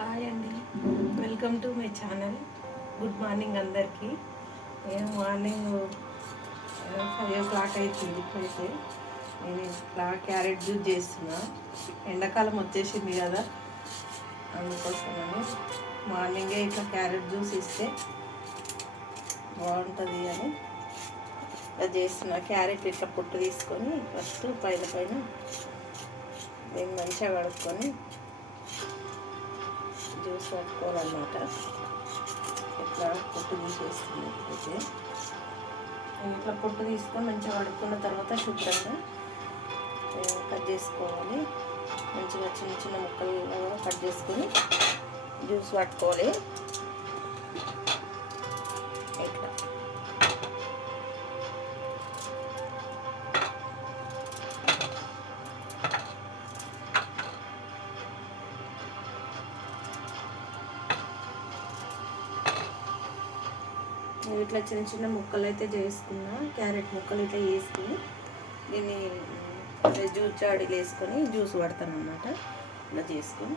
Hi అండి, welcome to my channel. Good morning అందరికీ. నేను మార్నింగ్ 5 o'clock అవుతుంది. ఇప్పుడైతే నేను ఇట్లా క్యారెట్ జ్యూస్ చేస్తున్నా. ఎండాకాలం వచ్చేసింది కదా, అందుకోసమని మార్నింగే ఇట్లా క్యారెట్ జ్యూస్ ఇస్తే బాగుంటుంది అని ఇట్లా చేస్తున్నా. క్యారెట్ ఇట్లా పొట్టు తీసుకొని ఫస్ట్ పైన దీన్ని మంచిగా కడుక్కొని జ్యూస్ పట్టుకోవాలన్నమాట. ఇట్లా పొట్టు తీసేస్తుంది. అయితే ఇట్లా పొట్టు తీసుకొని మంచిగా కడుక్కున్న తర్వాత శుభ్రంగా కట్ చేసుకోవాలి. మంచిగా చిన్న చిన్న ముక్కలు కట్ చేసుకొని జ్యూస్ పట్టుకోవాలి. ఇట్లా ఇట్లా చిన్న చిన్న ముక్కలు అయితే చేసుకున్నా. క్యారెట్ ముక్కలు ఇట్లా వేసుకుని దీన్ని జ్యూస్ జాడీలు వేసుకొని జ్యూస్ పడతాను అన్నమాట. ఇట్లా చేసుకొని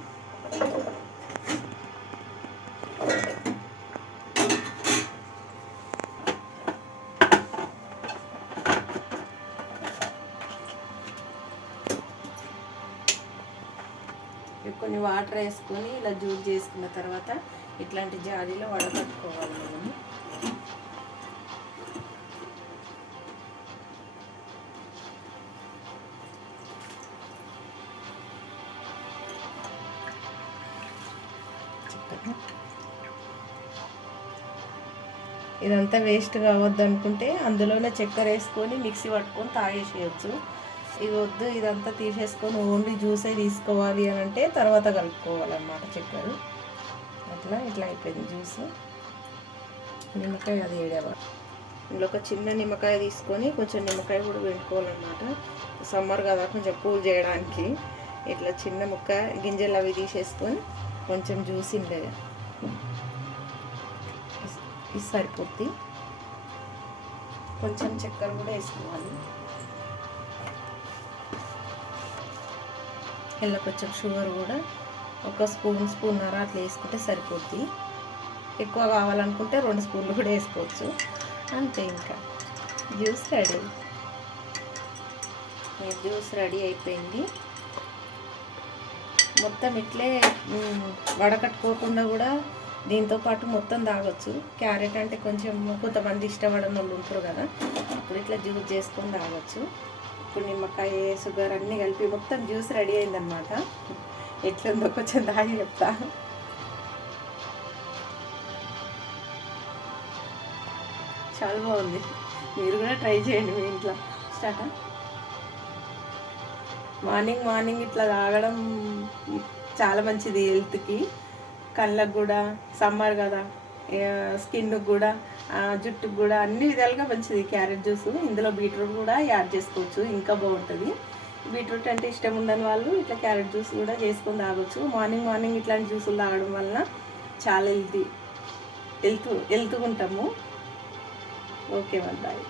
కొన్ని వాటర్ వేసుకొని ఇలా జ్యూస్ చేసుకున్న తర్వాత ఇట్లాంటి జాడీలో వడకట్టుకోవాలి మనము. ఇదంతా వేస్ట్ కావద్దు అనుకుంటే అందులోనే చక్కెర వేసుకొని మిక్సీ పట్టుకొని తాగేసేయచ్చు. ఇది వద్దు, ఇదంతా తీసేసుకొని ఓన్లీ జ్యూసే తీసుకోవాలి అని అంటే తర్వాత కలుపుకోవాలన్నమాట చక్కెర. ఇట్లా అయిపోయింది జ్యూస్. నిమ్మకాయ అది వేడేవా, ఇందులో ఒక చిన్న నిమ్మకాయ తీసుకొని కొంచెం నిమ్మకాయ కూడా పిండుకోవాలన్నమాట. సమ్మర్ కదా, కొంచెం కూల్ చేయడానికి ఇట్లా చిన్న ముక్క గింజలు అవి తీసేసుకొని కొంచెం జ్యూస్ ఇండే ఇది సరిపోద్ది. కొంచెం చక్కెర కూడా వేసుకోవాలి. ఇలా కొంచెం షుగర్ కూడా ఒక స్పూన్నర అట్లా వేసుకుంటే సరిపోద్ది. ఎక్కువ కావాలనుకుంటే 2 స్పూన్లు కూడా వేసుకోవచ్చు. అంతే, ఇంకా జ్యూస్ రెడీ. జ్యూస్ రెడీ అయిపోయింది. మొత్తం ఇట్లే వడకట్టుకోకుండా కూడా దీంతో పాటు మొత్తం తాగొచ్చు. క్యారెట్ అంటే కొంచెం కొంతమంది ఇష్టపడని వాళ్ళు ఉంటారు కదా, ఇప్పుడు ఇట్లా జ్యూస్ చేసుకొని తాగొచ్చు. ఇప్పుడు నిమ్మకాయ షుగర్ అన్నీ కలిపి మొత్తం జ్యూస్ రెడీ అయిందనమాట. ఎట్లుందో కొంచెం తాగి చెప్తా. చాలా బాగుంది, మీరు కూడా ట్రై చేయండి మీ ఇంట్లో. స్టార్ట్. మార్నింగ్ ఇట్లా తాగడం చాలా మంచిది హెల్త్కి, కళ్ళకు కూడా. సమ్మర్ కదా, స్కిన్కి కూడా, జుట్టుకు కూడా అన్ని విధాలుగా మంచిది క్యారెట్ జ్యూస్. ఇందులో బీట్రూట్ కూడా యాడ్ చేసుకోవచ్చు, ఇంకా బాగుంటుంది. బీట్రూట్ అంటే ఇష్టం ఉండని వాళ్ళు ఇట్లా క్యారెట్ జ్యూస్ కూడా చేసుకొని తాగొచ్చు. మార్నింగ్ ఇట్లాంటి జ్యూసులు తాగడం వల్ల చాలా హెల్త్గా ఉంటాము. Okay, bye.